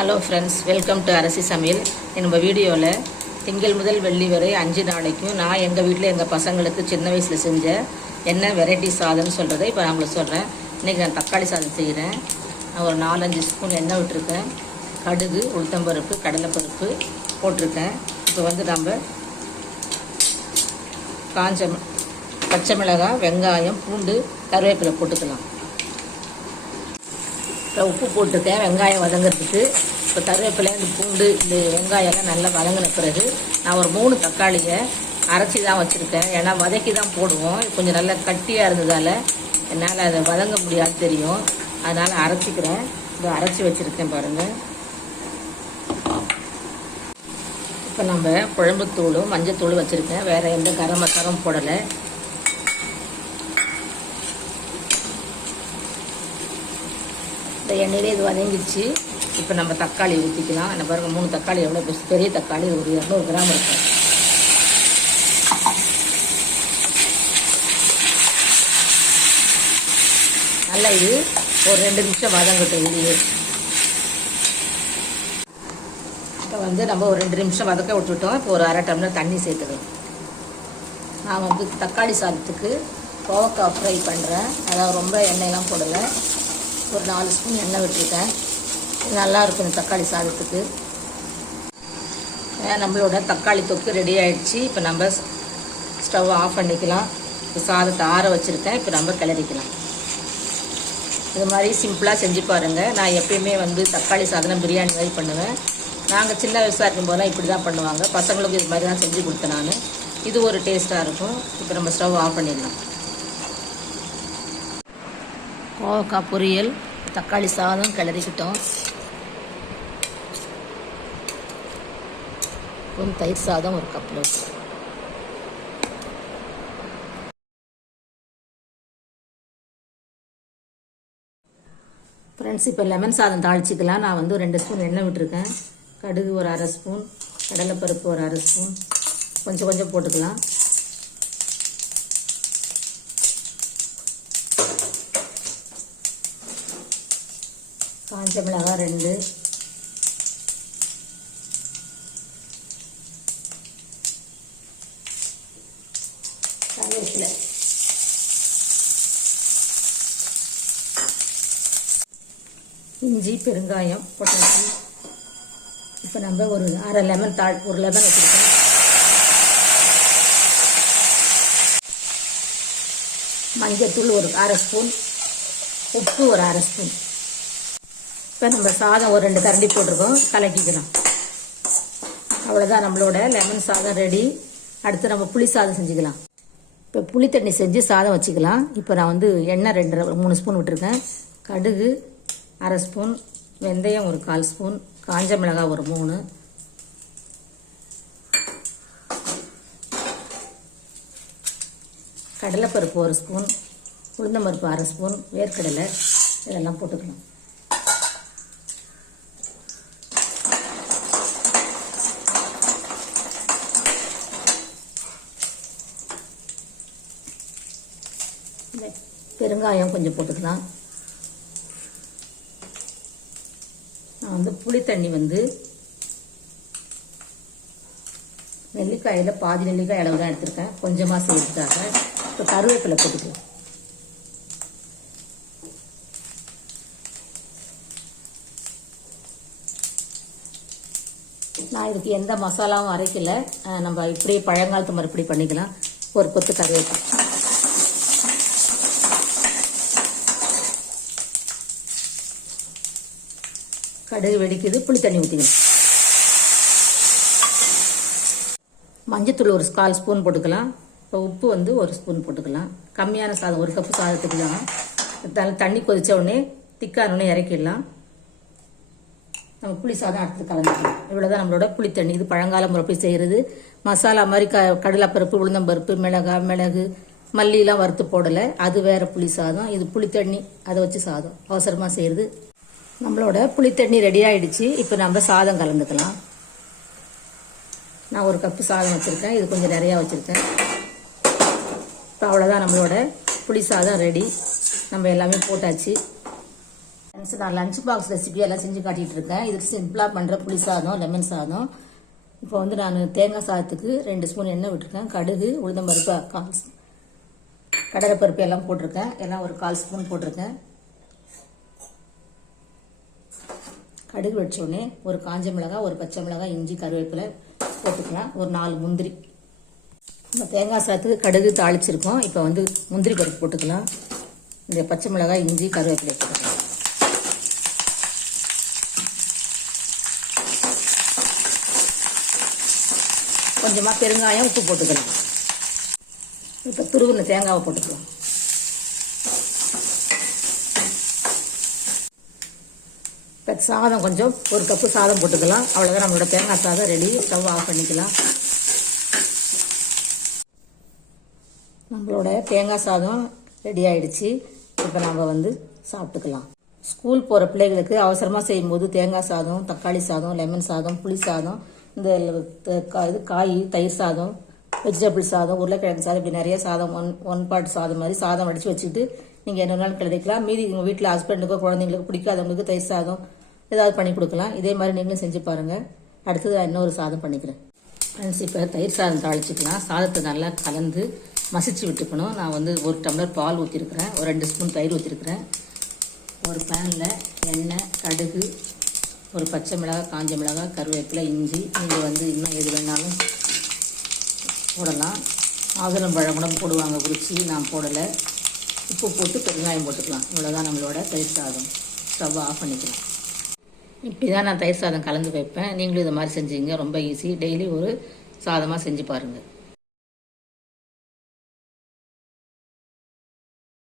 Hello friends welcome to Arasi Samayal நம்ம வீடியோவில் திங்கள் முதல் வெள்ளி வரை அஞ்சு நாளைக்கும் நான் எங்கள் வீட்டில் எங்கள் பசங்களுக்கு சின்ன வயசில் செஞ்ச என்ன வெரைட்டி சாதம்னு சொல்கிறத இப்போ நான் உங்களுக்கு சொல்கிறேன் இன்றைக்கி நான் தக்காளி சாதம் செய்கிறேன் நான் ஒரு நாலஞ்சு ஸ்பூன் எண்ணெய் விட்டுருக்கேன் கடுகு உளுத்தம்பருப்பு கடலைப்பருப்பு போட்டிருக்கேன் இப்போ வந்து நம்ம காஞ்ச பச்சை மிளகாய் வெங்காயம் பூண்டு கருவேப்பிலை போட்டுக்கலாம் இப்போ உப்பு போட்டிருக்கேன். வெங்காயம் வதங்கிறதுக்கு. இப்போ கருவேப்பிலை இந்த பூண்டு இந்த வெங்காயம்லாம் நல்லா வதங்கின பிறகு நான் ஒரு மூணு தக்காளியை அரைச்சி தான் வச்சுருக்கேன். ஏன்னா வதக்கி தான் போடுவோம். கொஞ்சம் நல்லா கட்டியாக இருந்ததால் என்னால் அதை வதங்க முடியாது தெரியும். அதனால் அரைச்சிக்கிறேன். இப்போ அரைச்சி வச்சுருக்கேன் பாருங்கள் இப்போ நம்ம குழம்புத்தூளும் மஞ்சத்தூளும் வச்சுருக்கேன். வேறு எந்த கரம் மசாலும் போடலை. இந்த எண்ணெயிலே இது வதங்கிடுச்சு. இப்போ நம்ம தக்காளி ஊற்றிக்கலாம் நம்ம பாருங்கள் மூணு தக்காளி எவ்வளோ பெருசு? பெரிய தக்காளி ஒரு இரநூறு கிராம் இருக்கும் நல்லா இது ஒரு ரெண்டு நிமிஷம் வதங்கட்டும் இதுலேயே இப்போ வந்து நம்ம ஒரு ரெண்டு நிமிஷம் வதக்க விட்டுட்டோம். இப்போ ஒரு அரை டம்ளர் தண்ணி சேர்த்துக்கணும். நான் வந்து தக்காளி சாதத்துக்கு கோவக்காய் ஃப்ரை பண்ணுறேன் அதாவது ரொம்ப எண்ணெயெல்லாம் போடலை. ஒரு நாலு ஸ்பூன் எண்ணெய் விட்டுருக்கேன். நல்லா இருக்கும் இந்த தக்காளி சாதத்துக்கு. நம்மளோட தக்காளி தொக்கு ரெடி ஆகிடுச்சு இப்போ நம்ம ஸ்டவ் ஆஃப் பண்ணிக்கலாம். இப்போ சாதத்தை ஆற வச்சுருக்கேன். இப்போ நம்ம கிளறிக்கலாம். இது மாதிரி சிம்பிளாக செஞ்சு பாருங்கள் நான் எப்பயுமே வந்து தக்காளி சாதனம் பிரியாணி மாதிரி பண்ணுவேன். நாங்கள் சின்ன வயசாக இருக்கும்போதெல்லாம் இப்படி தான் பண்ணுவாங்க. பசங்களுக்கு இது மாதிரி தான் செஞ்சு கொடுத்தேன் நான். இது ஒரு டேஸ்ட்டாக இருக்கும். இப்போ நம்ம ஸ்டவ் ஆஃப் பண்ணிடலாம். கோவக்காய் பொரியல் தக்காளி சாதம் கிளறிக்கிட்டோம் கொஞ்சம் தயிர் சாதம் ஒரு கப்பில் ஃப்ரெண்ட்ஸ் இப்போ லெமன் சாதம் தாளிச்சிக்கலாம். நான் வந்து ரெண்டு ஸ்பூன் எண்ணெய் விட்டுருக்கேன். கடுகு ஒரு அரை ஸ்பூன் கடலைப்பருப்பு ஒரு அரை ஸ்பூன் கொஞ்சம் கொஞ்சம் போட்டுக்கலாம். காஞ்ச மிளகாய் ரெண்டு. கருவேப்பிலை. இஞ்சி பெருங்காயம் பொட்டாசி. இப்போ நம்ம ஒரு அரை லெமன் தாள் ஒரு லெமன் வச்சுருக்கோம். மஞ்சத்தூள் ஒரு அரை ஸ்பூன் உப்பு ஒரு அரை ஸ்பூன். இப்போ நம்ம சாதம் ஒரு ரெண்டு கரண்டி போட்டிருக்கோம். கலக்கிக்கலாம். அவ்வளோதான் நம்மளோட லெமன் சாதம் ரெடி அடுத்து நம்ம புளி சாதம் செஞ்சுக்கலாம். இப்போ புளி தண்ணி செஞ்சு சாதம் வச்சுக்கலாம். இப்போ நான் வந்து எண்ணெய் ரெண்டு மூணு ஸ்பூன் விட்டுருக்கேன். கடுகு அரை ஸ்பூன் வெந்தயம் ஒரு கால் ஸ்பூன் காஞ்ச மிளகாய் ஒரு மூணு. கடலைப்பருப்பு ஒரு ஸ்பூன் உளுந்தம்பருப்பு அரை ஸ்பூன் வேர்க்கடலை இதெல்லாம் போட்டுக்கலாம் இந்த பெருங்காயம் கொஞ்சம் போட்டுக்கலாம். நான் வந்து புளி தண்ணி வந்து நெல்லிக்காயில் பாதி நெல்லிக்காய் அளவு தான் எடுத்திருக்கேன். கொஞ்சமாக செய்யறதுக்காக இப்போ கருவேப்பிலை போட்டுக்கலாம். நான் இதுக்கு எந்த மசாலாவும் அரைக்கல. நம்ம இப்படியே பழங்காலத்து மறுபடி பண்ணிக்கலாம். ஒரு கொத்து கருவேப்பிலை. கடுகு வெடிக்குது புளி தண்ணி ஊற்றிக்கணும் மஞ்சத்தூள் ஒரு கால் ஸ்பூன் போட்டுக்கலாம். இப்போ உப்பு வந்து ஒரு ஸ்பூன் போட்டுக்கலாம். கம்மியான சாதம் ஒரு கப்பு சாதத்துக்கு தான். த- தண்ணி கொதித்த உடனே திக்கான உடனே இறக்கிடலாம். நம்ம புளி சாதம் அடுத்து கலந்துக்கலாம். இவ்வளோதான் நம்மளோட புளி தண்ணி. இது பழங்கால முறைப்படி செய்கிறது மசாலா மாதிரி க கடலைப்பருப்பு உளுந்தம்பருப்பு மிளகாய் மிளகு மல்லிலாம் வறுத்து போடலை. அது வேறு புளி சாதம். இது புளி தண்ணி அதை வச்சு சாதம். அவசரமாக செய்கிறது நம்மளோட புளித்தண்ணி ரெடி ஆகிடுச்சு இப்போ நம்ம சாதம் கலந்துக்கலாம். நான் ஒரு கப்பு சாதம் வச்சுருக்கேன். இது கொஞ்சம் நிறையா வச்சுருக்கேன். இப்போ அவ்வளோதான் நம்மளோட புளி சாதம் ரெடி நம்ம எல்லாமே போட்டாச்சு. ஃப்ரெண்ட்ஸ் நான் லஞ்ச் பாக்ஸ் ரெசிபி எல்லாம் செஞ்சு காட்டிட்டு இருக்கேன். இது சிம்பிளாக பண்ணுற புளி சாதம் லெமன் சாதம். இப்போ வந்து நான் தேங்காய் சாதத்துக்கு ரெண்டு ஸ்பூன் எண்ணெய் விட்டுருக்கேன். கடுகு உளுந்தம்பருப்பு கால் கடலைப்பருப்பு எல்லாம் போட்டிருக்கேன். எல்லாம் ஒரு கால் ஸ்பூன் போட்டிருக்கேன். கடுகு வச்சோடனே ஒரு காஞ்ச மிளகாய் ஒரு பச்சை மிளகாய் இஞ்சி கருவேப்பிலை போட்டுக்கலாம். ஒரு நாலு முந்திரி. நம்ம தேங்காய் சாத்துக்கு கடுகு தாளிச்சிருக்கோம். இப்போ வந்து முந்திரி பருப்பு போட்டுக்கலாம். இந்த பச்சை மிளகாய் இஞ்சி கருவேப்பிலை போட்டுக்கலாம். கொஞ்சமாக பெருங்காயம் உப்பு போட்டுக்கலாம். இப்போ துருவின தேங்காவை போட்டுக்கலாம். சாதம் கொஞ்சம் ஒரு கப்பு சாதம் போட்டுக்கலாம். அவ்வளோதான் நம்மளோட தேங்காய் சாதம் ரெடி ஸ்டவ் ஆஃப் பண்ணிக்கலாம். நம்மளோட தேங்காய் சாதம் ரெடி ஆயிடுச்சு. இப்போ நம்ம வந்து சாப்பிட்டுக்கலாம். ஸ்கூல் போகிற பிள்ளைகளுக்கு அவசரமாக செய்யும்போது தேங்காய் சாதம் தக்காளி சாதம் லெமன் சாதம் புளி சாதம் இந்த கா- இது காய் தயிர் சாதம் வெஜிடபிள் சாதம் உருளைக்கிழங்கு சாதம் இப்படி நிறைய சாதம் ஒன் ஒன் பார்ட் சாதம் மாதிரி சாதம் அடித்து வச்சுட்டு நீங்கள் என்ன நாள் கிளறிக்கலாம். மீதி உங்கள் வீட்டில் ஹஸ்பண்டுக்கோ குழந்தைங்களுக்கு பிடிக்காதவங்களுக்கு தயிர் சாதம் ஏதாவது பண்ணி கொடுக்கலாம். இதே மாதிரி நீங்களும் செஞ்சு பாருங்கள் அடுத்தது நான் இன்னொரு சாதம் பண்ணிக்கிறேன். ஃப்ரெண்ட்ஸ் இப்போ தயிர் சாதம் தாளிச்சிக்கலாம். சாதத்தை நல்லா கலந்து மசிச்சு விட்டுக்கணும். நான் வந்து ஒரு டம்ளர் பால் ஊற்றிருக்கிறேன் ஒரு ரெண்டு ஸ்பூன் தயிர் ஊற்றிருக்கிறேன் ஒரு பேனில் எண்ணெய் கடுகு ஒரு பச்சை மிளகாய் காஞ்ச மிளகாய் கருவேப்பிலை இஞ்சி. நீங்கள் வந்து இன்னும் எது வேணாலும் போடலாம். மாதுளம்பழம் கூட போடுவாங்க. குறிச்சி நான் போடலை. உப்பு போட்டு பெருங்காயம் போட்டுக்கலாம். இவ்வளோதான் நம்மளோட தயிர் சாதம். ஸ்டவ் ஆஃப் பண்ணிக்கலாம். இப்படி தான் நான் தயிர் சாதம் கலந்து வைப்பேன். நீங்களும் இதை மாதிரி செஞ்சீங்க. ரொம்ப ஈஸி டெய்லி ஒரு சாதமாக செஞ்சு பாருங்கள்